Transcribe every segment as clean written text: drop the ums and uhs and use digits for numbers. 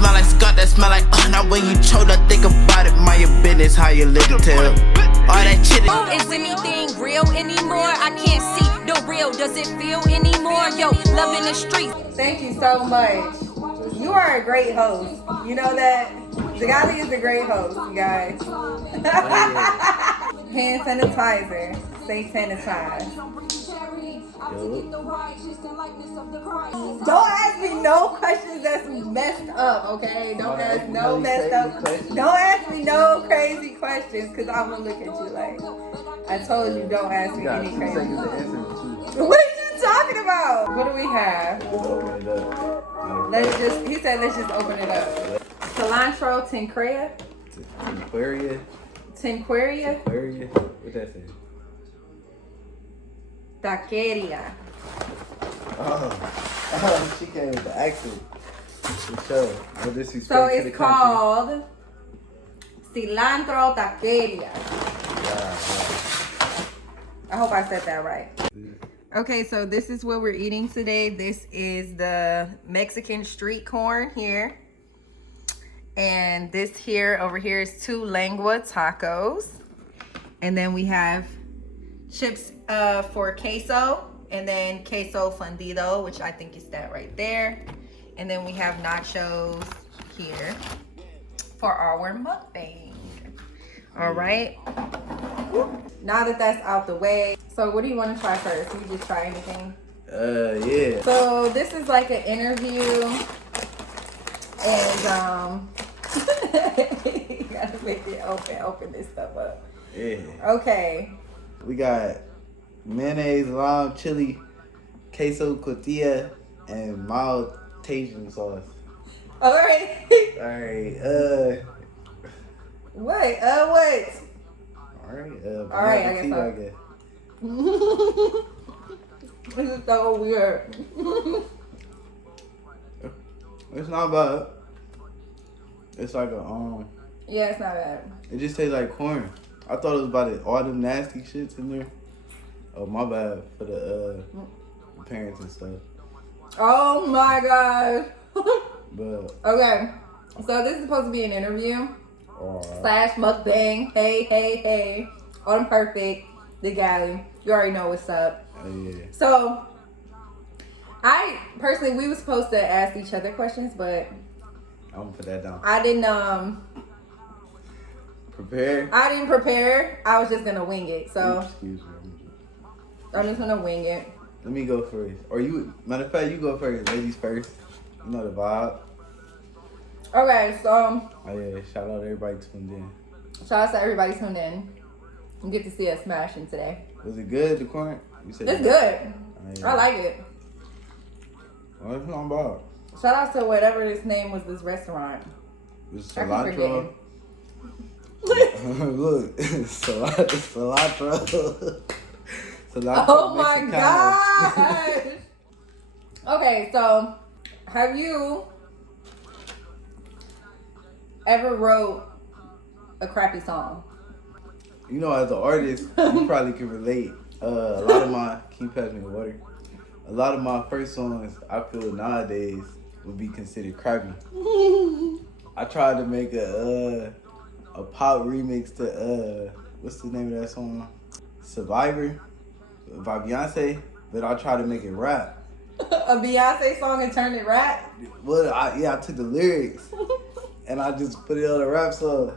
smell like skunk, that smell like now when you choke, I think about it, mind your business, how you live tell. All that shit is anything real anymore? I can't see the real. Does it feel anymore? Yo, love in the streets. Thank you so much. You are a great host. You know that? Dagali is a great host, you guys. Hand sanitizer. Stay sanitized. Don't ask me no questions that's messed up, okay? Don't ask no messed up. Don't ask me no crazy questions, because I'm going to look at you like, I told you don't ask me any crazy questions. What are you talking about? What do we have? He said let's just open it up. Cilantro Taqueria? Taqueria? What that say? Taqueria. Oh, she came with the accent. For sure. No disrespect So to it's the called Cilantro Taqueria. I hope I said that right. Okay, so this is what we're eating today. This is the Mexican street corn here. And this here, over here is 2 lengua tacos. And then we have chips for queso. And then queso fundido, which I think is that right there. And then we have nachos here for our mukbang. All right. Now that that's out the way, so what do you want to try first? You just try anything? Yeah. So this is like an interview, and you gotta make it open this stuff up. Yeah. Okay. We got mayonnaise, lime, chili, queso, tortilla, and mild Tajin sauce. All right. All right. Wait. All right. All right. I guess so. This is so weird. It's not bad. It's like a Yeah, it's not bad. It just tastes like corn. I thought it was about it, all them nasty shits in there. Oh, my bad for the parents and stuff. Oh my gosh. But Okay. So this is supposed to be an interview slash mukbang. Hey. Autumn Perfect, Dagali. You already know what's up. yeah. So I personally, we were supposed to ask each other questions, but I'm gonna put that down. I didn't Prepare. I didn't prepare. I was just gonna wing it. So Excuse me. I'm just gonna wing it. Let me go first. Or you, matter of fact, you go first. Ladies first. You know the vibe. Okay, so Oh yeah, shout out to everybody tuned in. shout out to everybody tuned in. You get to see us smashing today. Was it good, the corn? You said It's good. Oh, yeah. I like it. What it's not about? Shout out to whatever this name was, this restaurant. It was I keep cilantro. forgetting. Look, cilantro. Cilantro Oh my Mexicano. gosh. Okay, so have you ever wrote a crappy song? You know, as an artist, you probably can relate. A lot of my, can you pass me the water? A lot of my first songs, I feel nowadays, would be considered crappy. I tried to make a pop remix to, what's the name of that song? Survivor by Beyonce, but I tried to make it rap. A Beyonce song and turned it rap? Well, I took the lyrics and I just put it on a rap song.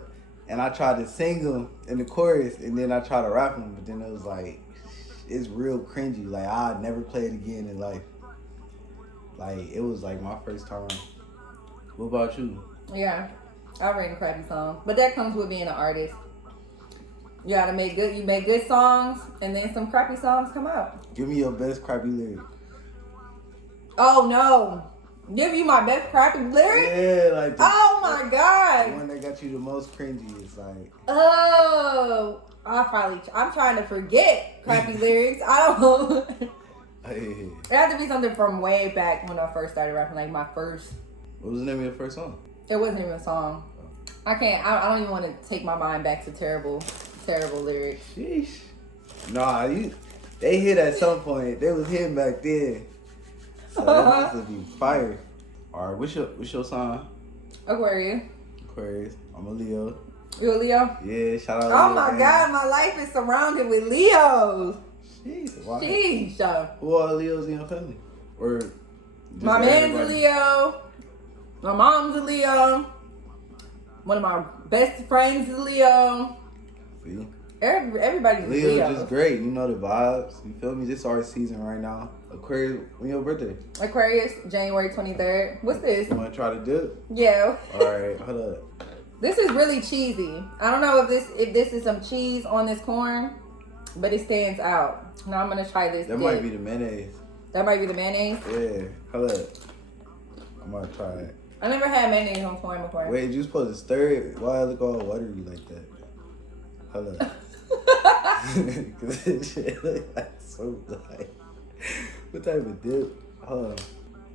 And I tried to sing them in the chorus, and then I tried to rap them, but then it was like, it's real cringy. Like, I'd never play it again in life. Like, it was like my first time. What about you? Yeah, I've written crappy songs, but that comes with being an artist. You gotta make good. You make good songs, and then some crappy songs come out. Give me your best crappy lyric. Oh no! Give you my best crappy lyric? Yeah, like the, Oh my the god! one that got you the most cringy. It's like, Oh, I'm trying to forget crappy lyrics. I don't. hey, It had to be something from way back when I first started rapping, like my first. what was the name of your first song? It wasn't even a song. I don't even want to take my mind back to terrible lyrics. Sheesh. Nah, they hit at some point. They was hitting back then. So that must be fire. Alright, what's your song? Aquarius. Aquarius. I'm a Leo. You a Leo? Yeah, shout out. Oh Leo, my man. God, my life is surrounded with Leos. Jeez, why? Sheesh. Who are Leos in your family? Or just My man's a everybody? Leo. My mom's a Leo. One of my best friends is a Leo. See? Everybody's a Leo Leo. just great. You know the vibes. You feel me? This our season right now. Aquarius, when your birthday? Aquarius, January 23rd. What's this? You want to try to do it? Yeah. All right, hold up. This is really cheesy. I don't know if this is some cheese on this corn, but it stands out. Now I'm gonna try this. That might be the mayonnaise. That might be the mayonnaise. Yeah, hold up. I'm gonna try it. I never had mayonnaise on corn before. Wait, you supposed to stir it? Why it look all watery like that? Hold up. Cause this shit look like so like. What type of dip? Hold on.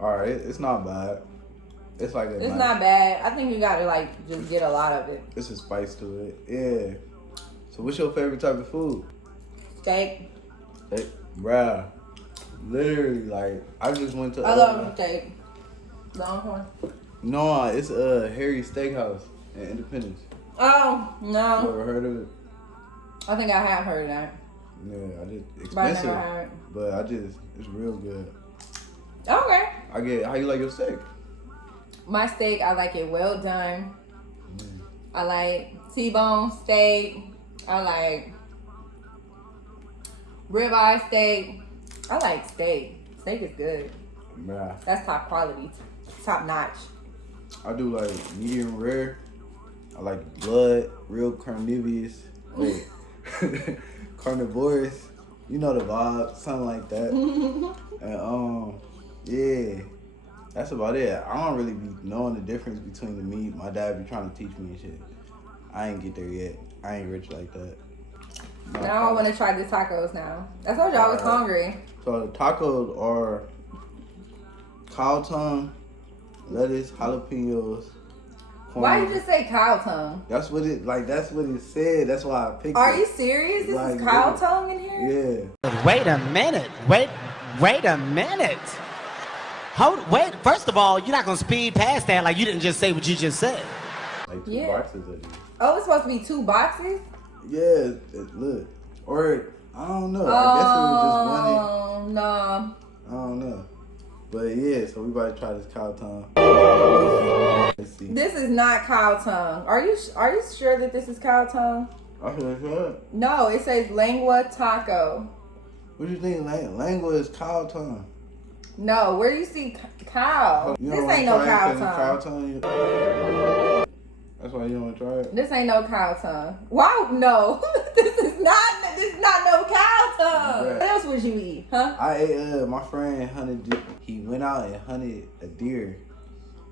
All right, it's not bad. It's like It's not bad. I think you gotta like just get a lot of it. It's a spice to it. Yeah. So what's your favorite type of food? Steak. Hey, bruh. Literally, like, I just went to I love steak. Longhorn. No, it's Harry's Steakhouse in Independence. Oh You no. ever heard of it? I think I have heard of that. Yeah, I just But I expensive, never had it. but it's real good. Okay. I get how you like your steak? My steak, I like it well done. I like T-bone steak. I like ribeye steak. I like steak. Steak is good. Bruh. That's top quality, top notch. I do like medium rare. I like blood, real carnivorous. Wait, carnivorous. You know the vibe, something like that. And yeah, that's about it. I don't really be knowing the difference between the meat. My dad be trying to teach me and shit. I ain't get there yet. I ain't rich like that. No, Now I want to try the tacos now. I told you I was hungry. So the tacos are cow tongue, lettuce, jalapenos. Corn. Why you just say cow tongue? That's what it said. That's why I picked Are it. you serious? This Like, is cow yeah. tongue in here? Yeah. Wait a minute. Wait a minute. Wait. First of all, you're not gonna speed past that like you didn't just say what you just said. Like 2 Yeah. boxes of these. Oh, it's supposed to be 2 boxes? Yeah, look. Or, I don't know. I guess it was just one. Oh, no. I don't know. But yeah, so we about to try this cow tongue. Let's see. This is not cow tongue. Are you sure that this is cow tongue? I feel good. No, it says lengua taco. What do you think? Lengua is cow tongue. No, where do you see cow? You This don't ain't wanna no try it cow 'cause it's cow tongue. tongue? That's why you don't want to try it? This ain't no cow tongue. Why? No, this is not no cow tongue. Right. What else would you eat, huh? I ate, my friend hunted, he went out and hunted a deer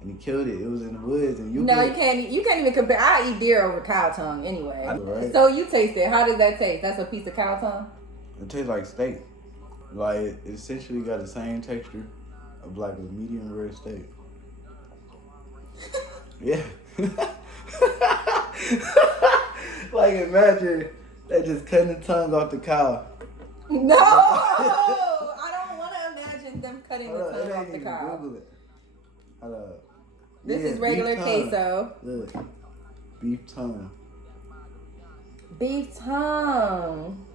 and he killed it. It was in the woods and No, you can't even compare. I eat deer over cow tongue anyway. I know, right? So you taste it. How does that taste? That's a piece of cow tongue? It tastes like steak. Like, it essentially got the same texture of like a medium rare steak. Yeah. Like, imagine they just cutting the tongue off the cow. No! I don't want to imagine them cutting the Hold tongue it off ain't the even cow. Google it. Hold up. This Yeah, is regular beef tongue. queso. Look, beef tongue. Beef tongue.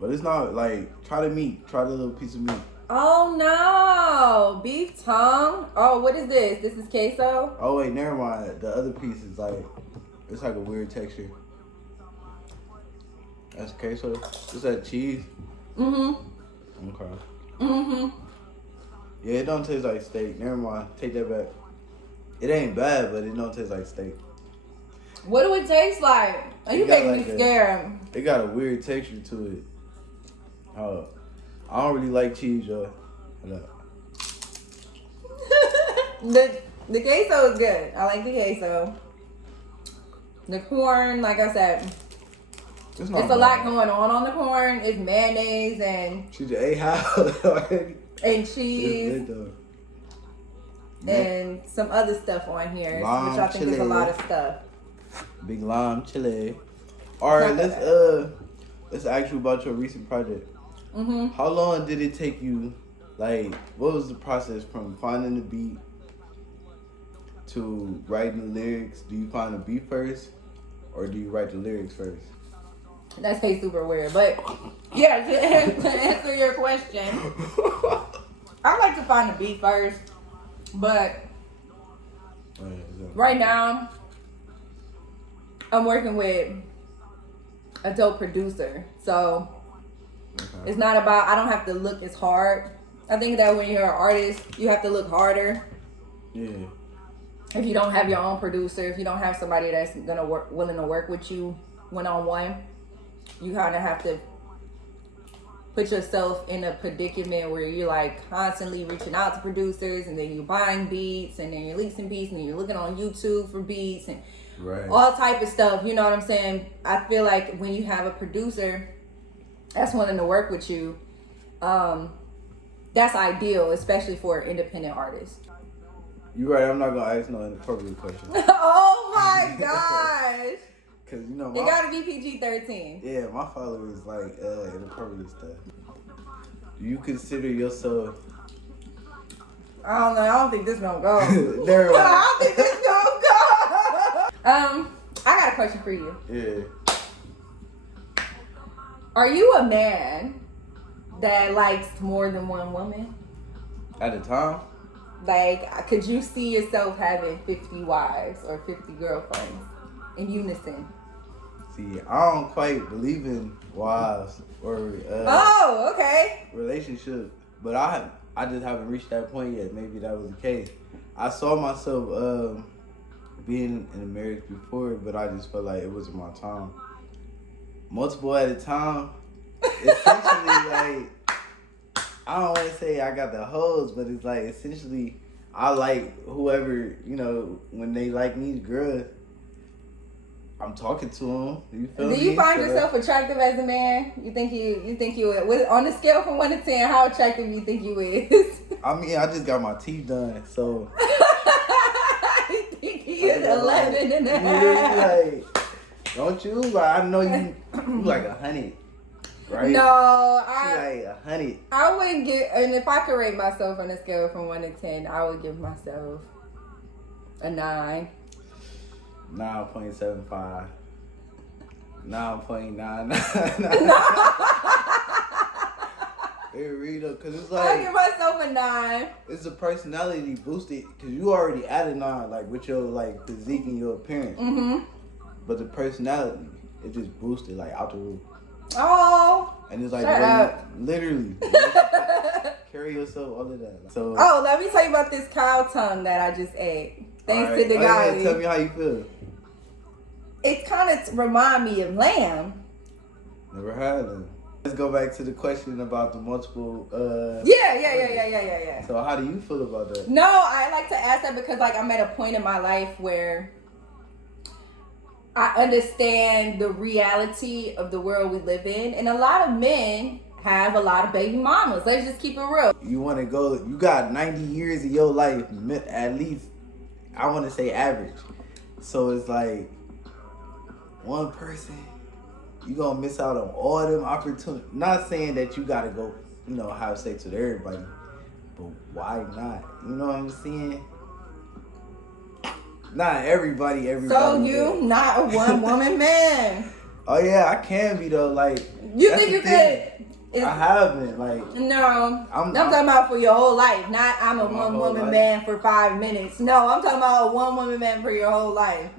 But it's not like, try the meat. Try the little piece of meat. Oh no! Beef tongue? Oh, what is this? This is queso? Oh wait, never mind. The other piece is like, it's like a weird texture. That's queso. Is that cheese? Mm-hmm. Okay. Mm-hmm. Yeah, it don't taste like steak. Never mind. Take that back. It ain't bad, but it don't taste like steak. What do it taste like? Oh, you It got making me like scared. It got a weird texture to it. I don't really like cheese, y'all. Hold up. The queso is good. I like the queso. The corn, like I said, It's it's a lot going on the corn. It's mayonnaise and She just ate half already. and It's cheese lit though. and some other stuff on here, Lime, which I think is a chili. lot of stuff. Big lime, chili. All right, Not let's ask you about your recent project. Mm-hmm. How long did it take you? Like, what was the process from finding the beat to writing the lyrics, do you find the beat first, or do you write the lyrics first? That's super weird, but yeah, to answer your question, I like to find the beat first, but right now I'm working with a dope producer, so it's not about, I don't have to look as hard. I think that when you're an artist, you have to look harder. Yeah. If you don't have your own producer, if you don't have somebody that's willing to work with you one-on-one, you kind of have to put yourself in a predicament where you're like constantly reaching out to producers, and then you're buying beats, and then you're leasing beats, and then you're looking on YouTube for beats and all type of stuff. You know what I'm saying? I feel like when you have a producer that's willing to work with you, that's ideal, especially for an independent artist. You're right. I'm not gonna ask no inappropriate questions. Oh my gosh! Cause you know it gotta be PG-13. Yeah, my followers like inappropriate stuff. Do you consider yourself? I don't know. I don't think this gonna go. I don't think this gonna go. I got a question for you. Yeah. Are you a man that likes more than one woman? At the time? Like, could you see yourself having 50 wives or 50 girlfriends in unison? See, I don't quite believe in wives or okay. relationships, but I just haven't reached that point yet. Maybe that was the case. I saw myself being in a marriage before, but I just felt like it wasn't my time. Multiple at a time, essentially like, I don't want to say I got the hoes, but it's like essentially I like whoever, you know, when they like me, girl, I'm talking to them. You feel me? Do you find yourself attractive as a man? You think you on a scale from 1 to 10, how attractive you think you is? I mean, I just got my teeth done, so I think he is 11 and a half. Yeah, like, don't you? Like, I know you like 100. Right? No, like 100. I wouldn't get, and if I could rate myself on a scale from 1 to 10, I would give myself a 9. 9.75. 9.99. Hey, Rita, cause it's like I give myself a 9. It's a personality boosted, cause you already added 9, like with your like physique and your appearance. Mm-hmm. But the personality, it just boosted like out the roof. Oh. And it's like literally carry yourself, all of that. So. Oh, let me tell you about this cow tongue that I just ate. Thanks to Dagali. Tell me how you feel. It kind of remind me of lamb. Never had them. Let's go back to the question about the multiple. Yeah. So how do you feel about that? No, I like to ask that because like I'm at a point in my life where I understand the reality of the world we live in, and a lot of men have a lot of baby mamas. Let's just keep it real. You want to go, you got 90 years of your life, at least, I want to say average. So it's like, one person, you going to miss out on all them opportunities. Not saying that you got to go, you know, have sex with everybody, but why not? You know what I'm saying? Not everybody. So you not a one woman man? Oh yeah, I can be though. Like you think you could? I haven't. Like no, I'm talking about for your whole life. Not I'm a one woman man for 5 minutes. No, I'm talking about a one woman man for your whole life.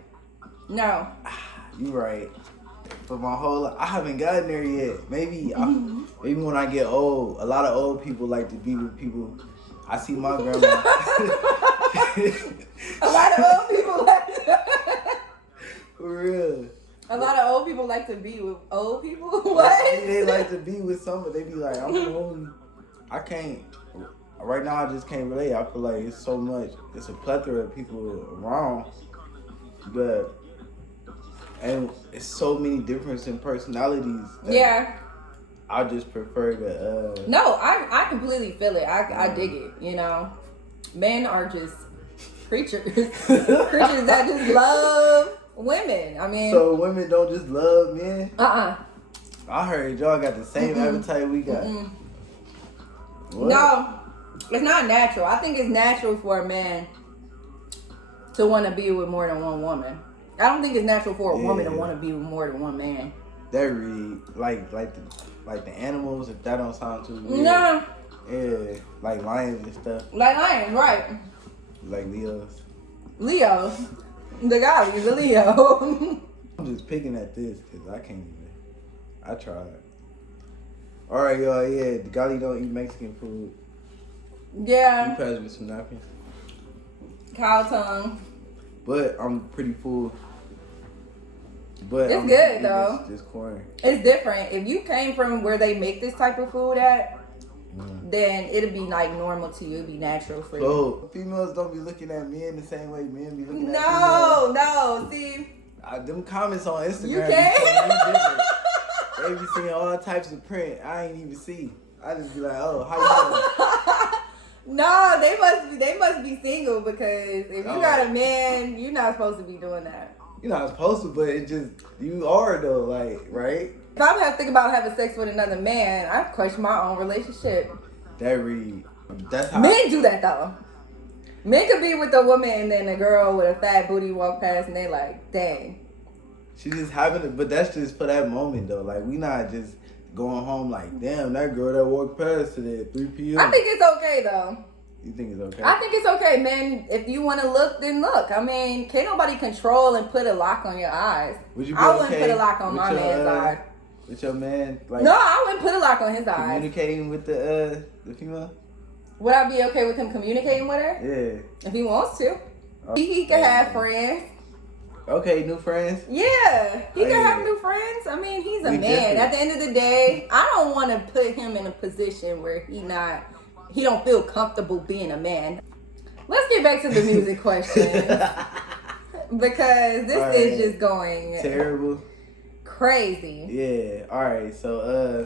No. You right. For my whole life, I haven't gotten there yet. Maybe maybe when I get old. A lot of old people like to be with people. I see my grandma. A lot of old people like for real. A lot of old people like to be with old people. What? They like to be with somebody. They be like, I'm old. I can't. Right now, I just can't relate. I feel like it's so much. It's a plethora of people around, and it's so many difference in personalities. Yeah. I just prefer to. No, I completely feel it. I dig it. You know, men are just creatures that just love women. I mean, so women don't just love men. I heard y'all got the same appetite we got. No, it's not natural. I think it's natural for a man to want to be with more than one woman. I don't think it's natural for a woman to want to be with more than one man. That read like the animals, if that don't sound too weird. No. Yeah, like lions and stuff. Like lions, right. Like Leos. Leo. Dagali is a Leo. I'm just picking at this because I can't even. I tried. Alright, y'all, yeah, Dagali don't eat Mexican food. Yeah. You pass me some napkins. Cow tongue. But I'm pretty full. But It's good, though. This corn. It's different. If you came from where they make this type of food at, then it'll be like normal to you. It'll be natural for you. So females don't be looking at men the same way men be looking at No, no. See, them comments on Instagram. you can't. They be seeing all types of print. I ain't even see. I just be like, oh, how you doing? No, they must be single because if you got a man, you're not supposed to be doing that. You're not supposed to, but it just, you are though, like, right? If I'm thinking about having sex with another man, I question my own relationship. That's how Men do that though. Men could be with a woman and then a girl with a fat booty walk past and they like, dang. She just having it, but that's just for that moment though. Like, we not just going home like, damn, that girl that walked past today at 3 p.m. I think it's okay though. You think it's okay? I think it's okay, man. If you want to look, then look. I mean, can't nobody control and put a lock on your eyes. Would you be I wouldn't okay put a lock on my man's eyes. With your man, like, No, I wouldn't put a lock on his eyes. communicating with the female? Would I be okay with him communicating with her? Yeah. If he wants to. He can have friends. Okay, new friends. Yeah, he can Yeah. have new friends. I mean, he's a We man. different. At the end of the day, I don't want to put him in a position where he don't feel comfortable being a man. Let's get back to the music questions because this is just going terrible, crazy. Yeah. All right. So,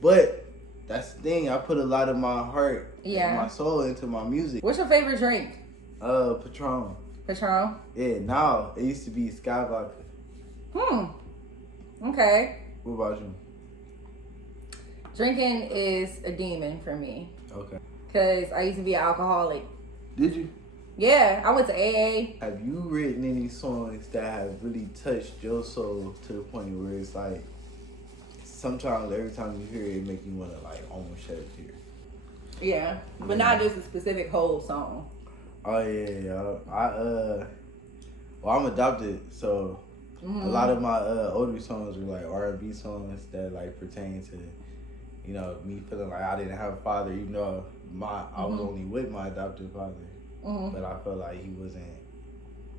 but that's the thing. I put a lot of my heart, and my soul into my music. What's your favorite drink? Patron. Patron. Yeah. Now it used to be Sky Vodka. Okay. What about you? Drinking is a demon for me. Okay. Cause I used to be an alcoholic. Did you? Yeah, I went to AA. Have you written any songs that have really touched your soul to the point where it's like sometimes every time you hear it, it make you want to like almost shed a tear? Yeah, but not just a specific whole song. Oh yeah. Well, I'm adopted, so a lot of my older songs are like R&B songs that like pertain to, you know, me feeling like I didn't have a father, even though I was only with my adopted father. But I felt like he wasn't,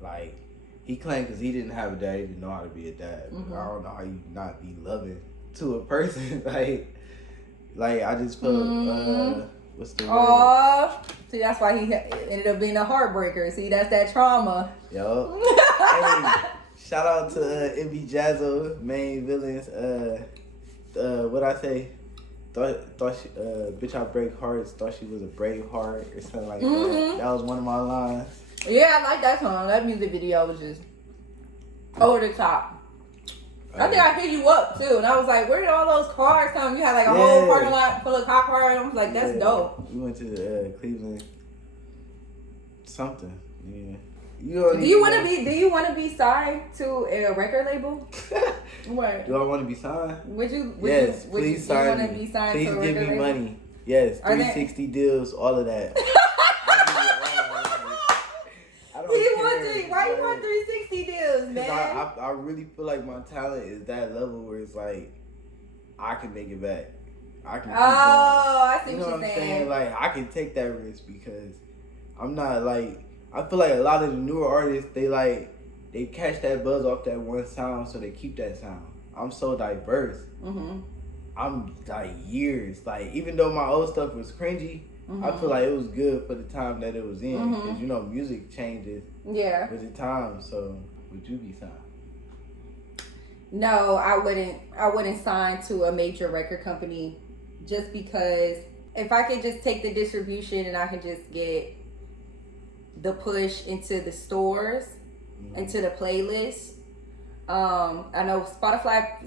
like, he claimed because he didn't have a dad, he didn't know how to be a dad. But I don't know how you not be loving to a person. like I just felt, what's the word? Oh, see, that's why he ended up being a heartbreaker. See, that's that trauma. Yo. Hey, shout out to MB Jazzo, main villains. What I say? Thought she, bitch, I break hearts. Thought she was a brave heart or something like that. That was one of my lines. Yeah, I like that song. That music video was just over the top. I think I hit you up too, and I was like, "Where did all those cars come?" You had like a whole parking lot full of cop cars. I was like, "That's dope." We went to Cleveland. Something. Yeah. Do you want to be signed to a record label? What? Do I want to be signed? Would you Please sign want me. to be signed Please to a give record me label? money. Yes, Are 360 deals, all of that. Why you want 360 deals, man? I really feel like my talent is that level where it's like I can make it back. I can. I see you know what you're saying. Like I can take that risk because I'm not like. I feel like a lot of the newer artists they catch that buzz off that one sound, so they keep that sound. I'm so diverse. I'm like years. Like even though my old stuff was cringy, I feel like it was good for the time that it was in. Because you know music changes. Yeah. With the time, so would you be signed? No, I wouldn't. I wouldn't sign to a major record company just because if I could just take the distribution and I could just get the push into the stores, into the playlist. I know Spotify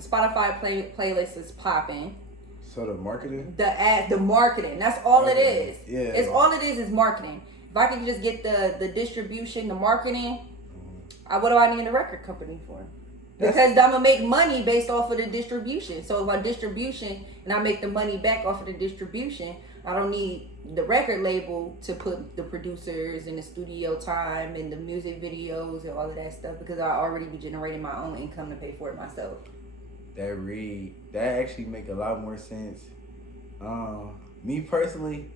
playlist is popping. So the marketing? The marketing. That's all it is. Yeah. It's all it is marketing. If I can just get the distribution, the marketing, what do I need a record company for? Because I'm gonna make money based off of the distribution. So if my distribution and I make the money back off of the distribution, I don't need the record label to put the producers and the studio time and the music videos and all of that stuff, because I already be generating my own income to pay for it myself. That actually make a lot more sense. Me personally,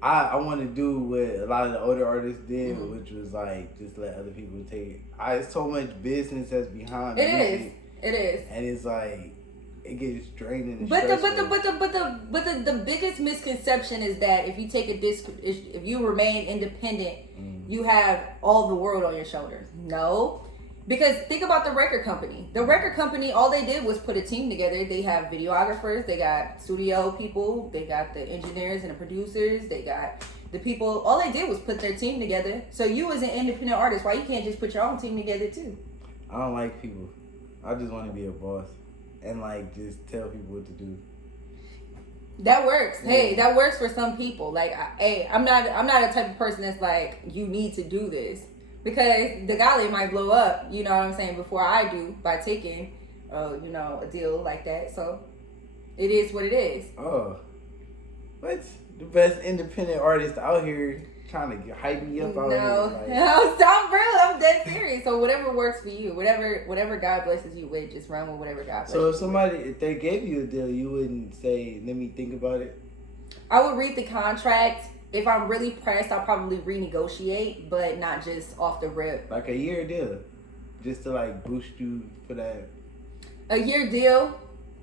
I want to do what a lot of the older artists did, which was like just let other people take it. It's so much business that's behind It is, and it's like it gets draining. And but stressful. the biggest misconception is that if you take a disc, if you remain independent, you have all the world on your shoulders. No. Because think about the record company. The record company, all they did was put a team together. They have videographers, they got studio people, they got the engineers and the producers, they got the people. All they did was put their team together. So you as an independent artist, why you can't just put your own team together too? I don't like people. I just want to be a boss and like just tell people what to do. That works. Yeah. Hey, that works for some people. Like, I'm not a type of person that's like, you need to do this. Because Dagali might blow up, you know what I'm saying, before I do by taking, a deal like that. So it is what it is. Oh, what's the best independent artist out here trying to hype me up? I'm dead serious. So whatever works for you, whatever God blesses you with, just run with whatever God blesses you. So if they gave you a deal, you wouldn't say, "Let me think about it." I would read the contract. If I'm really pressed, I'll probably renegotiate, but not just off the rip. Like a year deal, just to like boost you for that. A year deal?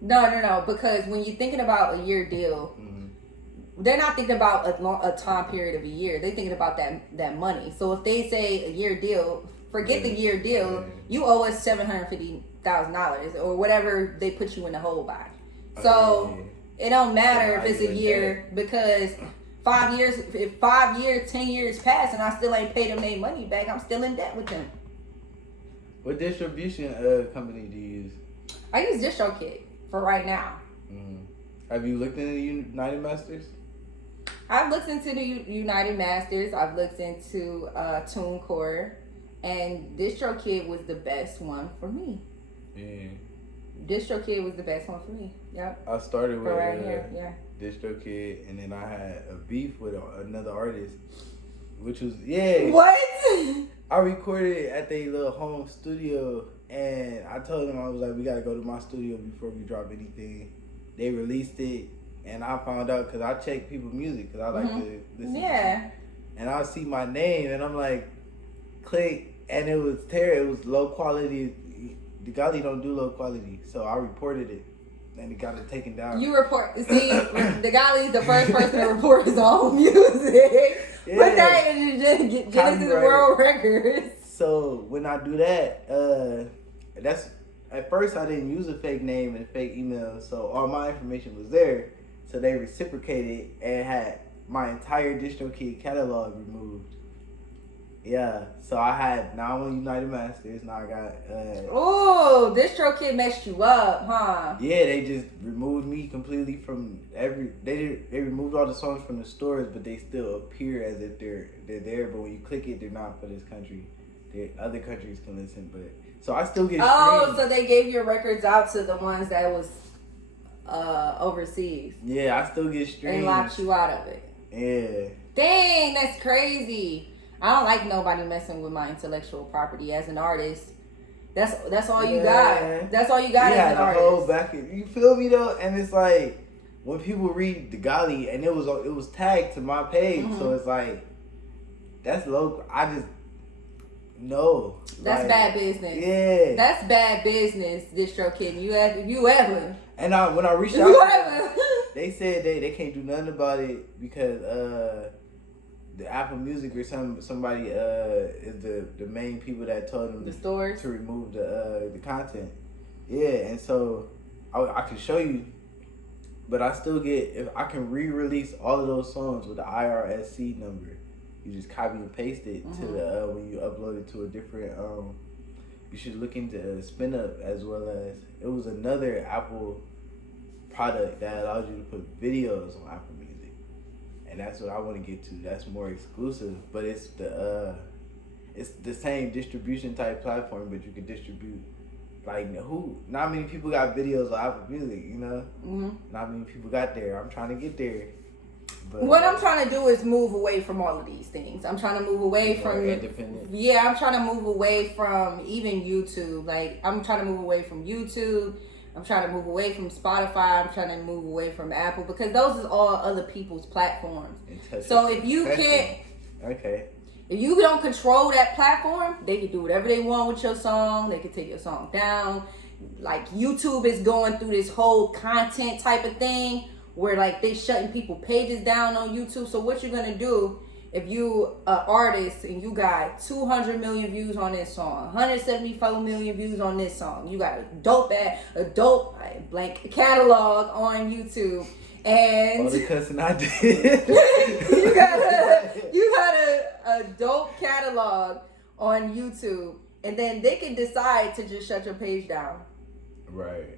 No. Because when you're thinking about a year deal, they're not thinking about a time period of a year. They're thinking about that money. So if they say a year deal, forget the year deal. You owe us $750,000 or whatever they put you in the hole by. So it don't matter if it's a year, because 5 years, if 5 years, 10 years pass and I still ain't paid them their money back, I'm still in debt with them. What distribution company do you use? I use DistroKid for right now. Have you looked into United Masters? I've looked into the United Masters. I've looked into TuneCore, and DistroKid was the best one for me. Yeah. DistroKid was the best one for me. Yep. I started with right here. Yeah. DistroKid, and then I had a beef with another artist, which was What? I recorded at their little home studio, and I told them, I was like, we gotta go to my studio before we drop anything. They released it, and I found out because I check people's music because I like to listen. Yeah. And I see my name, and I'm like, click, and it was terrible. It was low quality. Dagali don't do low quality, so I reported it. And he got it taken down. You report. See, Dagali's the first person to report his own music. Yeah. Put that in Genesis World Records. So when I do that, that's at first I didn't use a fake name and a fake email, so all my information was there. So they reciprocated and had my entire DistroKid catalog removed. Yeah, so now I'm on United Masters. Now I got. Oh, DistroKid messed you up, huh? Yeah, they just removed me completely from They removed all the songs from the stores, but they still appear as if they're there. But when you click it, they're not for this country. Other countries can listen, but so I still get. Oh, so they gave your records out to the ones that was overseas. Yeah, I still get streams. They locked you out of it. Yeah. Dang, that's crazy. I don't like nobody messing with my intellectual property as an artist. That's all you got. That's all you got as an artist. Whole back end. You feel me though? And it's like when people read Dagali and it was tagged to my page, so it's like that's local. I just no. That's bad business. Yeah. That's bad business, DistroKid. If you ever. And when I reached out to them, they said they can't do nothing about it because the Apple Music or somebody is the main people that told them the stores to remove the content. Yeah, and so I can show you, but I still get, if I can re-release all of those songs with the IRSC number. You just copy and paste it to the when you upload it to a different. You should look into Spin Up as well as it was another Apple product that allows you to put videos on Apple Music. And and that's what I want to get to. That's more exclusive, but it's the same distribution type platform, but you can distribute. Like, not many people got videos of Apple Music, you know? Mm-hmm. Not many people got there. I'm trying to get there. But what I'm trying to do is move away from all of these things. I'm trying to move away from... independent. Yeah, I'm trying to move away from even YouTube. Like, I'm trying to move away from YouTube. I'm trying to move away from Spotify. I'm trying to move away from Apple, because those is all other people's platforms. So if you can't... Okay. If you don't control that platform, they can do whatever they want with your song. They can take your song down. Like, YouTube is going through this whole content type of thing where, like, they shutting people pages down on YouTube. So what you're going to do if you an artist and you got 200 million views on this song, 174 million views on this song, you got a dope blank catalog on YouTube. And all the cussing I did. you got a dope catalog on YouTube, and then they can decide to just shut your page down. Right.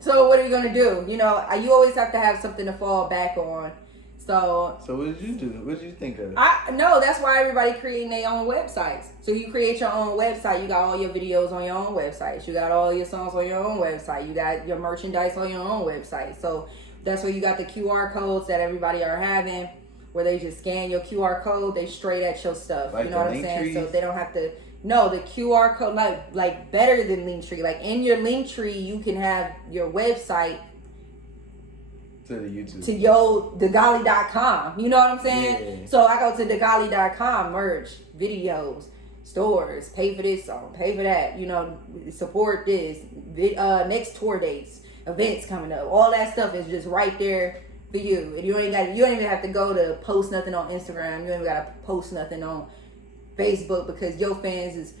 So what are you gonna do? You know, you always have to have something to fall back on. So what did you do? What did you think of? No, that's why everybody creating their own websites. So you create your own website. You got all your videos on your own website. You got all your songs on your own website. You got your merchandise on your own website. So that's where you got the QR codes that everybody are having, where they just scan your QR code, they straight at your stuff. Like, you know what I'm saying? Trees? So they don't have to. No, the QR code, like better than Linktree. Like, in your Linktree, you can have your website to the YouTube. To your Dagali.com. You know what I'm saying? Yeah. So I go to Dagali.com, merch, videos, stores, pay for this song, pay for that, you know, support this, next tour dates, events coming up. All that stuff is just right there for you. And you don't even have to go to post nothing on Instagram. You don't even got to post nothing on Facebook, because your fans is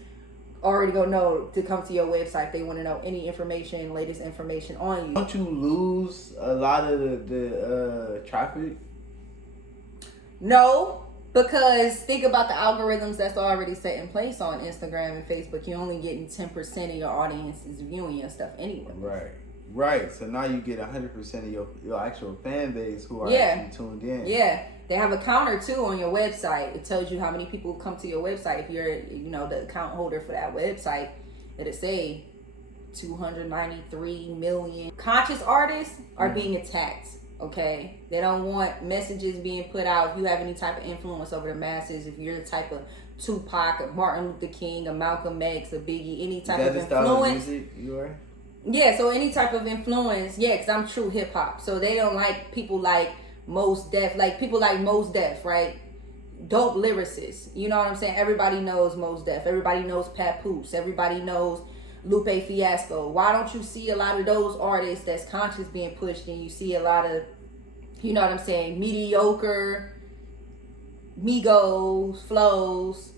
already gonna know to come to your website if they want to know any information, latest information on you. Don't you lose a lot of the traffic? No, because think about the algorithms that's already set in place on Instagram and Facebook. You're only getting 10% of your audience is viewing your stuff anyway. Right. So now you get 100% of your actual fan base who are actually tuned in. Yeah. They have a counter too on your website. It tells you how many people come to your website. If you're, the account holder for that website, it'll say 293 million. Conscious artists are being attacked. Okay, they don't want messages being put out. If you have any type of influence over the masses, if you're the type of Tupac, a Martin Luther King, a Malcolm X, a Biggie, any type of influence. Is that the style of music you are? Yeah, so any type of influence, because I'm true hip hop. So they don't like people like Mos Def, right? Dope lyricists. You know what I'm saying? Everybody knows Mos Def. Everybody knows Papoose. Everybody knows Lupe Fiasco. Why don't you see a lot of those artists that's conscious being pushed, and you see a lot of, you know what I'm saying, mediocre, Migos, flows,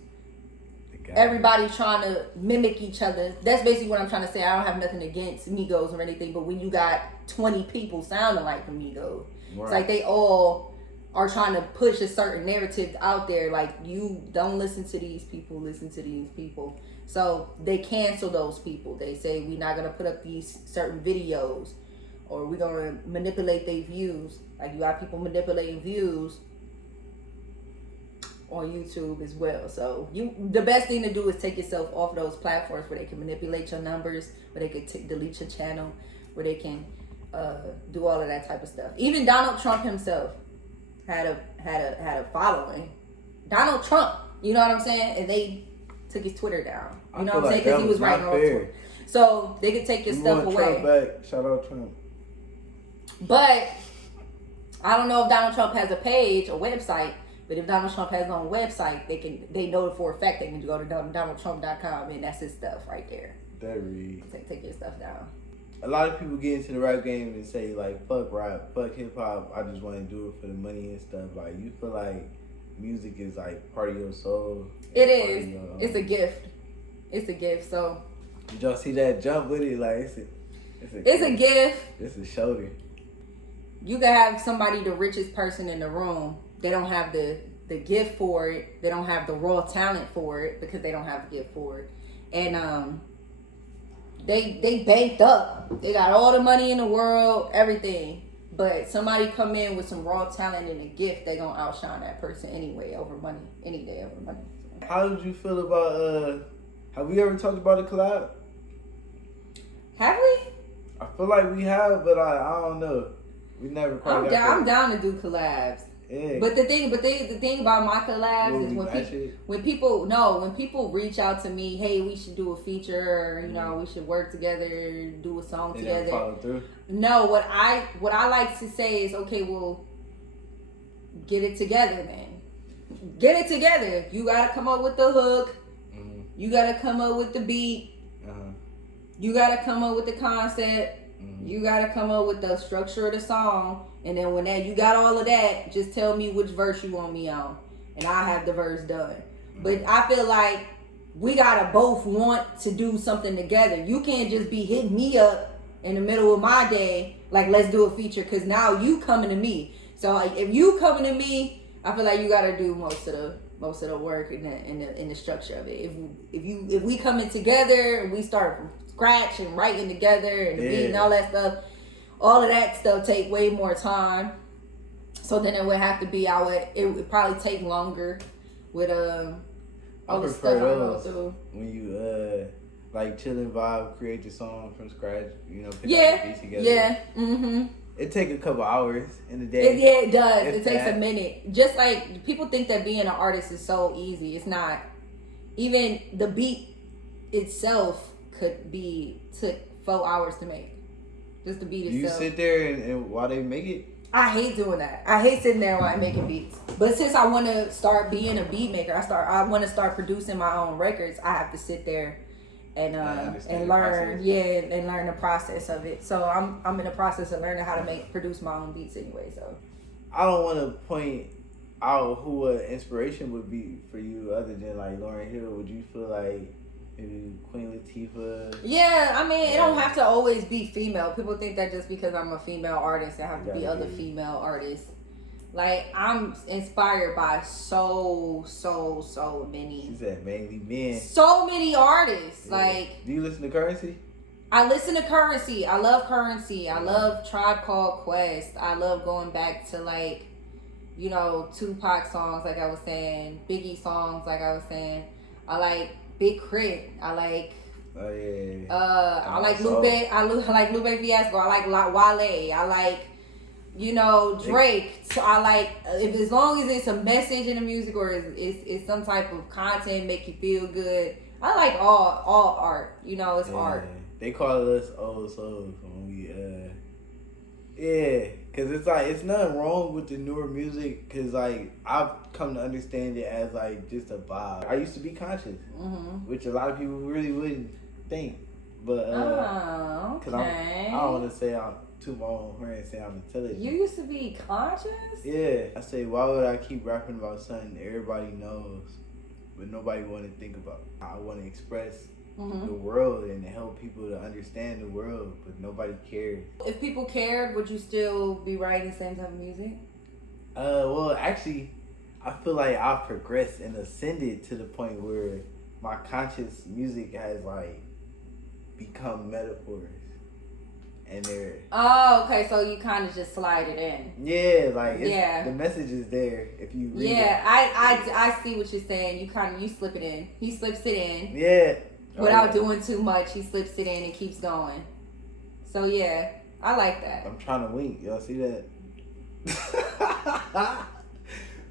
everybody trying to mimic each other. That's basically what I'm trying to say. I don't have nothing against Migos or anything, but when you got 20 people sounding like the Migos, it's like they all are trying to push a certain narrative out there. Like, you don't listen to these people, listen to these people. So they cancel those people. They say, we're not going to put up these certain videos, or we're going to manipulate their views. Like, you got people manipulating views on YouTube as well. So the best thing to do is take yourself off those platforms where they can manipulate your numbers, where they can delete your channel, where they can do all of that type of stuff. Even Donald Trump himself had a following. Donald Trump, you know what I'm saying? And they took his Twitter down. You know what I'm saying? Because he was writing on Twitter. So they could take your stuff away. Trump back. Shout out Trump. But I don't know if Donald Trump has a page, a website. But if Donald Trump has his own website, they know for a fact they can go to DonaldTrump.com, and that's his stuff right there. Take your stuff down. A lot of people get into the rap game and say, like, fuck rap, fuck hip hop, I just want to do it for the money and stuff. Like, you feel like music is like part of your soul? It is. It's a gift. It's a gift. So did y'all see that jump with it? Like, it's a gift. It's a shoulder. You can have somebody, the richest person in the room. They don't have the gift for it. They don't have the raw talent for it because they don't have the gift for it. And they banked up. They got all the money in the world, everything. But somebody come in with some raw talent and a gift, they gonna outshine that person anyway over money, any day over money. How did you feel about have we ever talked about a collab? Have we? I feel like we have, but I don't know. We never quite got there. I'm down to do collabs. Yeah. But the thing about my collabs is when people reach out to me, hey, we should do a feature, or, you know, we should work together, do a song together. Never follow through. No, what I like to say is, okay, well, get it together then. Get it together. You gotta come up with the hook. Mm-hmm. You gotta come up with the beat. Uh-huh. You gotta come up with the concept. Mm-hmm. You gotta come up with the structure of the song. And then when you got all of that, just tell me which verse you want me on, and I have the verse done. But I feel like we gotta both want to do something together. You can't just be hitting me up in the middle of my day like, let's do a feature, because now you coming to me. So like, if you coming to me, I feel like you gotta do most of the work in the structure of it. If we coming together and we start from scratch and writing together and the beat and all that stuff. All of that stuff take way more time. So then it would have to be it would probably take longer with all the stuff I go through. When you like chilling vibe, create the song from scratch, you know, put the beats together. Yeah. Mm-hmm. It take a couple hours in the day. It does. It takes a minute. Just like people think that being an artist is so easy. It's not. Even the beat itself took 4 hours to make. Just the beat itself. You sit there and while they make it? I hate doing that. I hate sitting there while I'm making beats. But since I want to start being a beat maker, I want to start producing my own records. I have to sit there and learn, and learn the process of it. So I'm in the process of learning how to produce my own beats anyway. So I don't want to point out who an inspiration would be for you other than like Lauryn Hill. Would you feel like maybe Queen Latifah? Yeah, I mean, it don't have to always be female. People think that just because I'm a female artist, there have to be other female artists. Like, I'm inspired by so many. She said mainly men. So many artists. Yeah. Like, do you listen to Currency? I listen to Currency. I love Currency. I love Tribe Called Quest. I love going back to, like, you know, Tupac songs, like I was saying, Biggie songs, like I was saying. I like Big Crit. I like. Oh yeah. I like Lupe. I like Lupe Fiasco. I like Wale. I like, you know, Drake. So I like, as long as it's a message in the music or it's some type of content make you feel good. I like all art. You know, it's art. They call us old souls when we cause it's like it's nothing wrong with the newer music, cause like I've come to understand it as like just a vibe. I used to be conscious, which a lot of people really wouldn't think, but cause I don't want to say I'm too my own horn and say I'm intelligent. You used to be conscious? Yeah, I say why would I keep rapping about something everybody knows, but nobody want to think about? I want to express the world and to help people to understand the world, but nobody cares. If people cared, would you still be writing the same type of music? Well, actually, I feel like I've progressed and ascended to the point where my conscious music has like become metaphors, and they're. Oh, okay. So you kind of just slide it in. Yeah, like the message is there if you read it. I see what you're saying. You slip it in. He slips it in. Yeah. Without doing too much, he slips it in and keeps going. So yeah, I like that. I'm trying to wink. Y'all see that?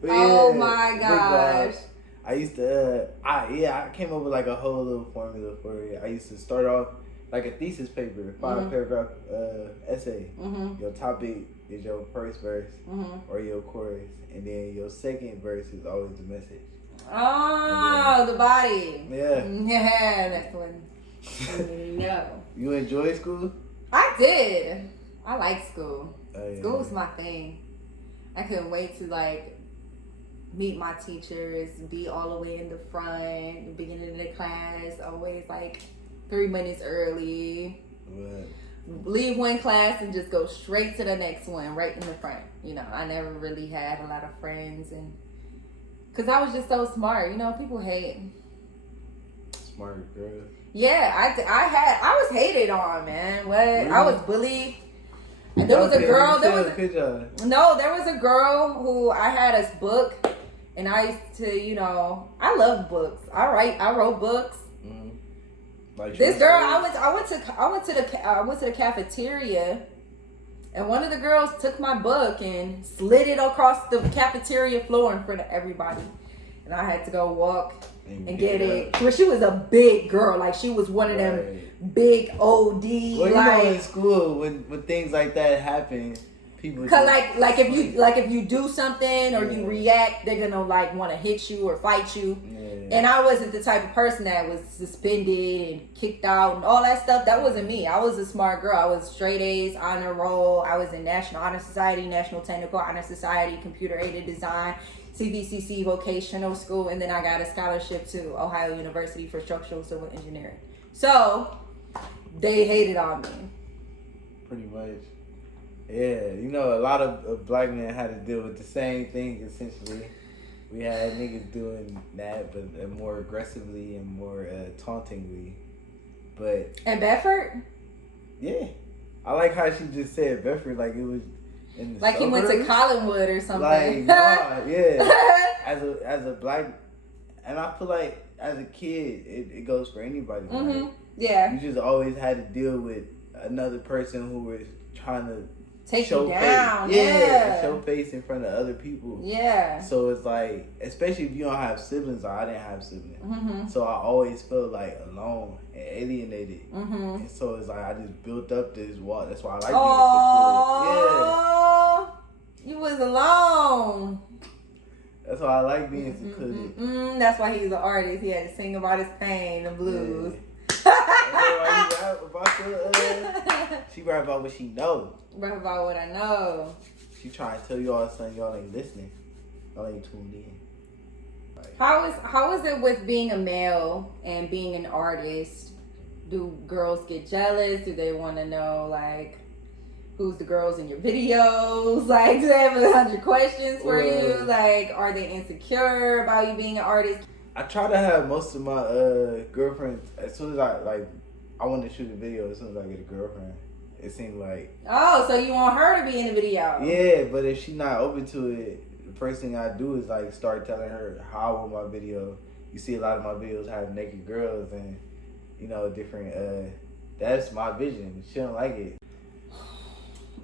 Oh my gosh. I used to, I came up with like a whole little formula for it. I used to start off like a thesis paper, 5-paragraph essay. Your topic is your first verse or your chorus, and then your second verse is always the message. Oh, the body. Yeah. Yeah, that's the one. No. You enjoy school? I did. I like school. Oh, yeah. School was my thing. I couldn't wait to like meet my teachers, be all the way in the front, the beginning of the class, always like 3 minutes early. What? Leave one class and just go straight to the next one, right in the front. You know, I never really had a lot of friends, and because I was just so smart. You know, people hate. Smart girl. Yeah, I was hated on, man. What? Really? I was bullied. And there was a girl. There was a girl who I had as book, and I used to, you know, I love books. I wrote books. Mm-hmm. Like this girl, I went to the cafeteria, and one of the girls took my book and slid it across the cafeteria floor in front of everybody, and I had to go walk and get it. Well, she was a big girl, like she was one of them big OD. Well, you know, in school when things like that happen, people. Cause like if you do something or you react, they're gonna like want to hit you or fight you. Yeah. And I wasn't the type of person that was suspended and kicked out and all that stuff. That wasn't me. I was a smart girl. I was straight A's, honor roll. I was in National Honor Society, National Technical Honor Society, Computer Aided Design, CVCC Vocational School, and then I got a scholarship to Ohio University for Structural Civil Engineering. So they hated on me. Pretty much. Yeah, you know, a lot of black men had to deal with the same thing, essentially. We had niggas doing that, but more aggressively and more tauntingly. But and Bedford? Yeah. I like how she just said Bedford like it was in the like suburbs. He went to Collinwood or something. Like, nah, yeah. As a black, and I feel like as a kid, it goes for anybody. Mm-hmm. Right? Yeah. You just always had to deal with another person who was trying to take you down. Face. Yeah, show face in front of other people. Yeah. So it's like, especially if you don't have siblings, or I didn't have siblings. Mm-hmm. So I always felt like alone and alienated. Mm-hmm. And so it's like I just built up this wall. That's why I like being secluded. Yeah. You You was alone. That's why I like being secluded. That's why he was an artist. He had to sing about his pain and blues. Yeah. She rap about what she knows. Rap about what I know. She trying to tell y'all something y'all ain't listening. Y'all ain't tuned in. Like, how is it with being a male and being an artist? Do girls get jealous? Do they want to know like who's the girls in your videos? Like, do they have 100 questions for you? Like, are they insecure about you being an artist? I try to have most of my girlfriends as soon as I want to shoot a video. As soon as I get a girlfriend, it seems like. Oh, so you want her to be in the video? Yeah, but if she's not open to it, the first thing I do is like start telling her how I want my video. You see, a lot of my videos have naked girls and different. That's my vision. She don't like it.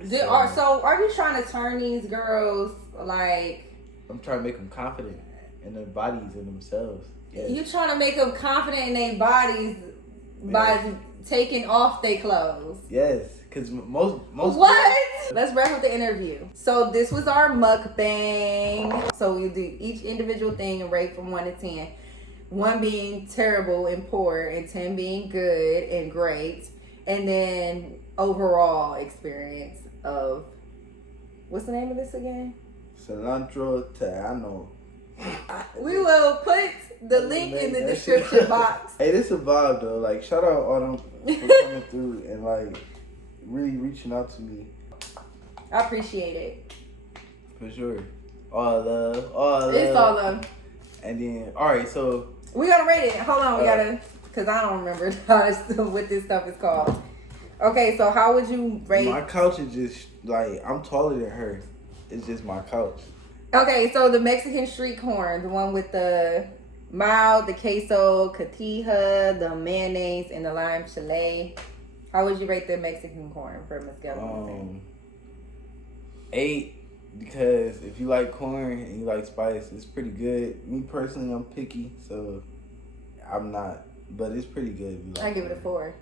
So are you trying to turn these girls like? I'm trying to make them confident in their bodies and themselves. Yes. You trying to make them confident in their bodies by taking off their clothes. Yes, because most. What? Let's wrap up the interview. So this was our mukbang. So we do each individual thing and rate from 1 to 10. 1 being terrible and poor, and 10 being good and great, and then overall experience of what's the name of this again? Cilantro Taqueria. We will put the link in the description box. Hey, this is a vibe though. Like, shout out Autumn for coming through and like really reaching out to me. I appreciate it. For sure. All love. It's all love. And then, all right, so we gotta rate it. Hold on, we gotta, cause I don't remember what this stuff is called. Okay, so how would you rate? My couch is just like, I'm taller than her. It's just my couch. Okay, so the Mexican street corn, the one with the mild, the queso, cotija, the mayonnaise, and the lime chile. How would you rate the Mexican corn for Mescal? 8, because if you like corn and you like spice, it's pretty good. Me personally, I'm picky, so I'm not, but it's pretty good. If you like I give it a 4.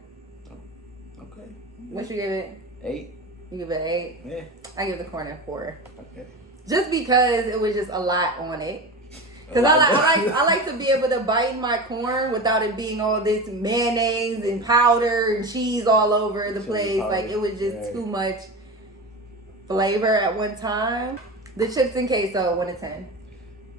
Okay. What you give it? 8. You give it an 8? Yeah. I give the corn a 4. Okay. Just because it was just a lot on it. Because I like to be able to bite my corn without it being all this mayonnaise and powder and cheese all over the place. Powder. Like, it was just too much flavor at one time. The chips and queso, 1 to 10.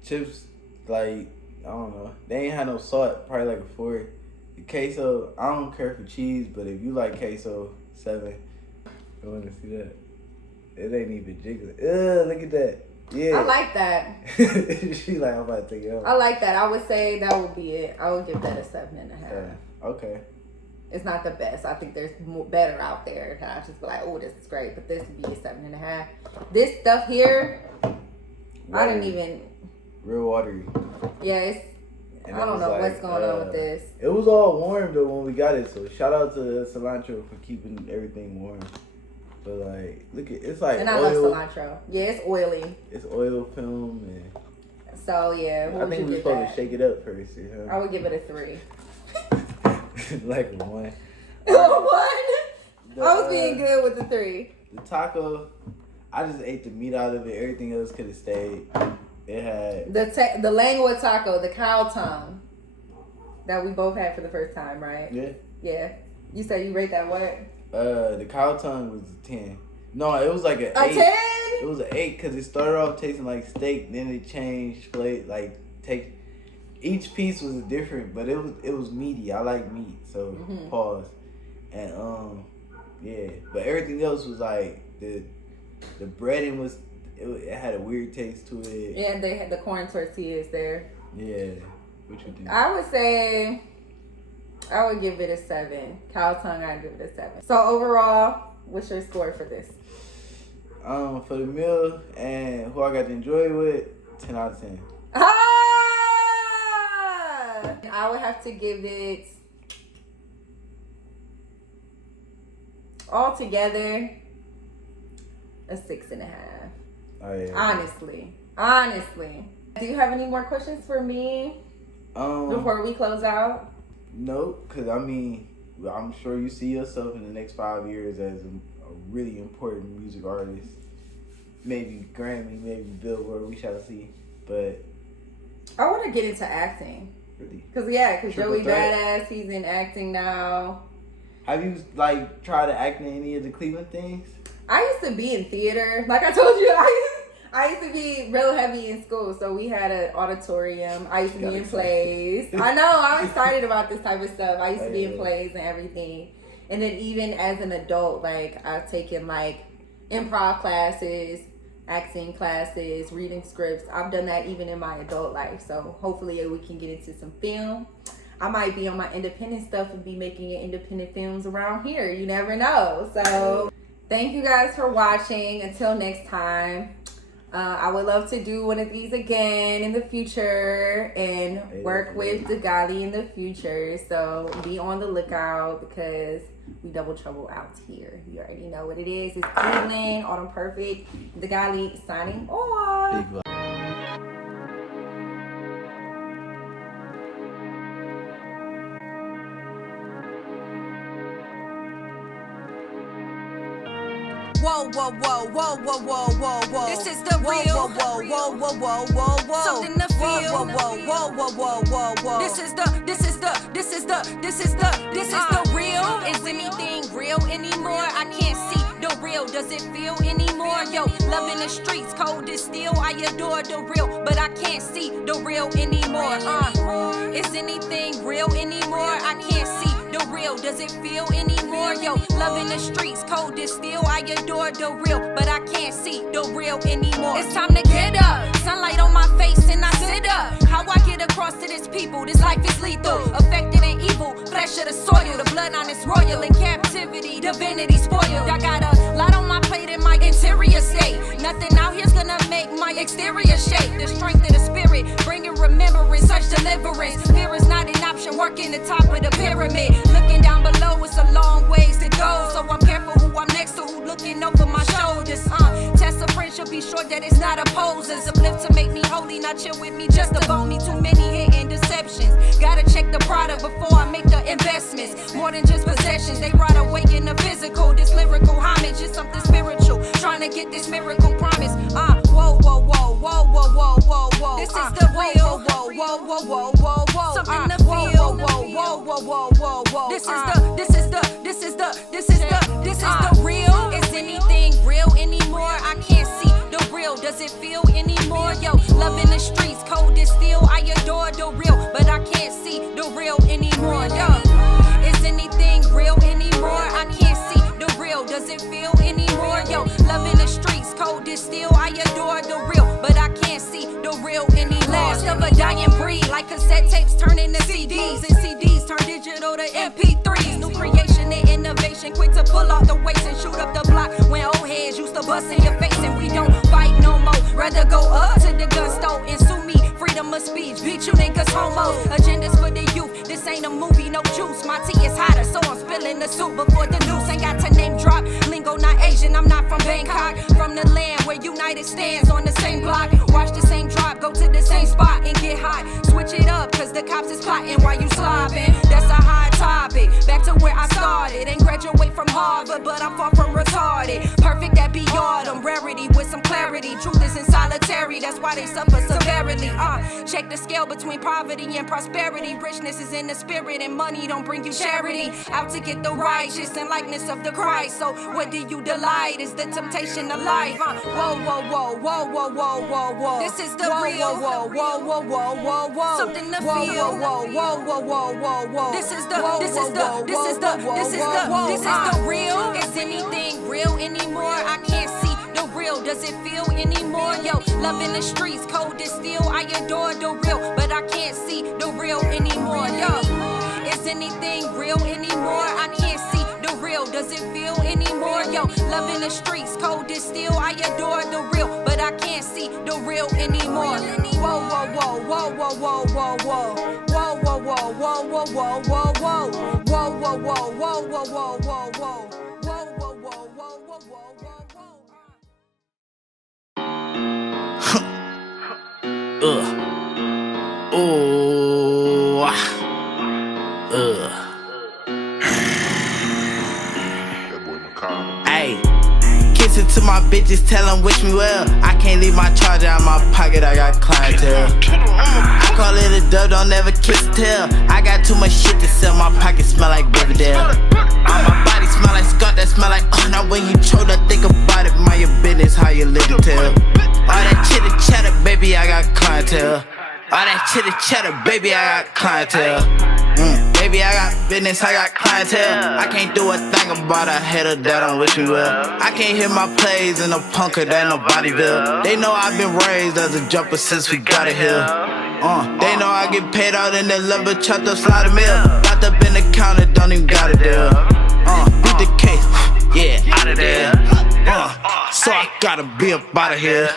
Chips, like, I don't know. They ain't had no salt, probably like a 4. The queso, I don't care for cheese, but if you like queso, 7. I want to see that. It ain't even jiggling. Look at that. Yeah. I like that. She like, I'm about to take it off. I like that. I would say that would be it. I would give that a 7.5. Okay. It's not the best. I think there's better out there. And I just be like, oh, this is great. But this would be a 7.5. This stuff here, I didn't even. Real watery. Yeah, I don't know what's going on with this. It was all warm though when we got it. So shout out to Cilantro for keeping everything warm. But like, look at it's like and oil. I love cilantro. Yeah, it's oily. It's oil film and. So yeah, I think we're supposed to shake it up first. You know? I would give it a 3. Like a 1. 1? I was being good with the 3. The taco, I just ate the meat out of it. Everything else could have stayed. It had the lengua taco, the cow tongue that we both had for the first time, right? Yeah. Yeah. You said you rate that what? The cow tongue was a 10. No, it was like an 8. A 10? It was an 8 because it started off tasting like steak, then it changed flavor. Each piece was different, but it was meaty. I like meat, so pause. And yeah, but everything else was like the breading was it had a weird taste to it. Yeah, they had the corn tortillas there. Yeah, what you think? I would say I would give it a 7. Cow tongue, I'd give it a 7. So overall, what's your score for this? For the meal and who I got to enjoy it with, 10 out of 10. I would have to give it all together a 6.5. Oh, yeah. Honestly. Do you have any more questions for me before we close out? No, because I mean, I'm sure you see yourself in the next 5 years as a really important music artist. Maybe Grammy, maybe Billboard, we shall see. But I want to get into acting. Really? Because Joey Badass, he's in acting now. Have you tried to act in any of the Cleveland things? I used to be in theater. Like I told you, I used to be real heavy in school. So we had an auditorium. I used to be in plays. I know, I'm excited about this type of stuff. I used to be in plays and everything. And then even as an adult, I've taken improv classes, acting classes, reading scripts. I've done that even in my adult life. So hopefully we can get into some film. I might be on my independent stuff and be making independent films around here. You never know. So thank you guys for watching. Until next time. I would love to do one of these again in the future and work with Dagali in the future. So be on the lookout because we double trouble out here. You already know what it is. It's Dagali, Autumn Perfect, Dagali signing off. Big love. Whoa, whoa, whoa, whoa, whoa, whoa, whoa, whoa. This is the real. Whoa, whoa, whoa, whoa, whoa, whoa. Something to feel. Whoa, whoa, whoa, whoa, whoa, whoa, whoa. This is the real. Is anything real anymore? I can't see the real. Does it feel anymore? Yo, love in the streets, cold as steel. I adore the real, but I can't see the real anymore. Is anything real anymore? I can't see the real. Does it feel anymore? Yo, love in the streets, cold as steel. I adore the real, but I can't see the real anymore. It's time to get up. Sunlight on my face and I sit up. How I get across to this people? This life is lethal, affected and evil. Flesh of the soil, the bloodline is royal. In captivity, divinity spoiled. I got a lot on my plate in my interior state. Nothing out here's gonna make my exterior shake. The strength of the spirit, bringing remembrance, such deliverance. Fear is not an option, working the top of the pyramid. Looking down below, it's a long ways to go. So I'm careful who I'm next to, who looking over my shoulders. Test a friendship, be sure that it's not opposers. Uplift to make me holy, not chill with me, just to bone me. Too many hidden deceptions. Gotta check the product before I make the investments. More than just possessions, they ride away in the physical. This lyrical homage is something spiritual. Trying to get this miracle promise. Whoa, whoa, whoa, whoa, whoa, whoa, whoa, whoa. This is the real. Whoa, whoa, whoa, whoa, whoa, whoa. Something to feel. Whoa, whoa, whoa, whoa, whoa, whoa. This is the real. Is anything real anymore? I can't see the real. Does it feel anymore? Yo, love in the streets, cold as steel. I adore the real, but I can't see the real anymore. Yo, is anything real anymore? I can't see the real. Does it feel anymore? Yo, love in the streets, cold as steel. I adore the real, but I can't see the real anymore. Last of a dying breed, like cassette tapes turn into CDs, and CDs turn digital to MP3s. New motivation, quick to pull off the weights and shoot up the block. When old heads used to bust in your face and we don't fight no more. Rather go up to the gun store and sue me. Freedom of speech, beat you niggas homos. Agendas for the youth, this ain't a movie, no juice. My tea is hotter, so I'm spilling the soup before the news. Ain't got to name drop, lingo not Asian, I'm not from Bangkok. From the land where United stands on the same block. Watch the same drop, go to the same spot and get hot. Switch it up, cause the cops is plotting while you slobbing. That's a hot topic, back to where I started. Ain't graduate from Harvard, but I'm far from retarded. Perfect that be autumn, rarity with some clarity. Truth is in solitary, that's why they suffer severely. Check the scale between poverty and prosperity. Richness is in the spirit and money don't bring you charity. Out to get the righteous and likeness of the Christ. So what do you delight is the temptation of life. Whoa, whoa, whoa, whoa, whoa, whoa, whoa, whoa. This is the real. Whoa, whoa, whoa, whoa, whoa, whoa. Something to feel. Whoa, whoa, whoa, whoa, whoa, whoa, whoa. This is the real. Is anything real anymore? I can't see the real. Does it feel anymore? Yo, love in the streets, cold as steel. I adore the real, but I can't see the real anymore. Yo, is anything real anymore? I can't see the real. Does it feel anymore? Yo, love in the streets, cold as steel. I adore the real, but I can't see the real anymore. Whoa, whoa, whoa, whoa, whoa, whoa, whoa, whoa. Whoa, whoa, whoa, whoa, whoa, whoa, whoa, whoa. Whoa, whoa, whoa, whoa, whoa, whoa, whoa, whoa. Whoa, whoa, whoa, whoa, whoa, whoa, Ayy, kissing to my bitches, tell them wish me well. I can't leave my charger out my pocket, I got clientele. I call it a dub, don't ever kiss tell. I got too much shit to sell, my pocket smell like Riverdale. My body smell like skunk, that smell like now when you choke, I think about it, mind your business, how you live to tell. All that chitter chatter, baby, I got clientele. All that chitter chatter, baby, I got clientele. Baby, I got business, I got clientele. I can't do a thing about a hater that don't wish me well. I can't hear my plays in a punker that nobody will. They know I've been raised as a jumper since we got it here. They know I get paid out in the lumber, chopped up, slide a mill. Locked up in the counter, don't even got it there. Beat the case, yeah, out of there. So I gotta be up out of here.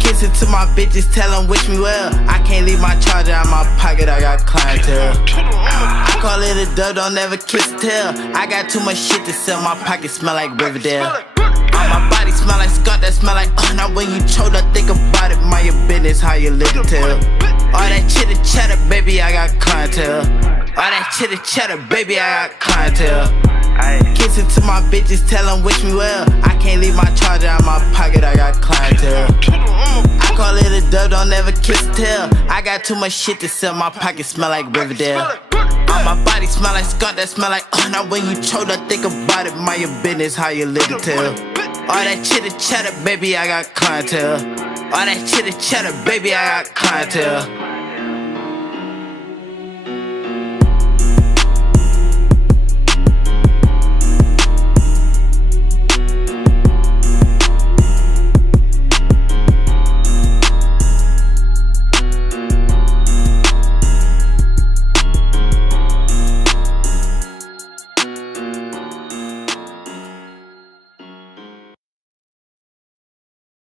Kissing to my bitches, tell them wish me well. I can't leave my charger out my pocket, I got clientele. I call it a dub, don't ever kiss tell. I got too much shit to sell, my pocket smell like Riverdale. My body smell like skunk, that smell like now when you choke, I think about it, mind your business, how you live to tell. All that chitter chatter, baby, I got clientele. All that chitter chatter, baby, I got clientele. Kissing to my bitches, tell them wish me well. I can't leave my charger out my pocket, I got clientele. I call it a dub, don't ever kiss tell. I got too much shit to sell, my pocket smell like Riverdale. My body smell like skunk, that smell like now when you choke, I think about it, mind your business, how you live to tell. All that chitter chatter, baby, I got clientele. All that chitter chatter, baby, I got clientele.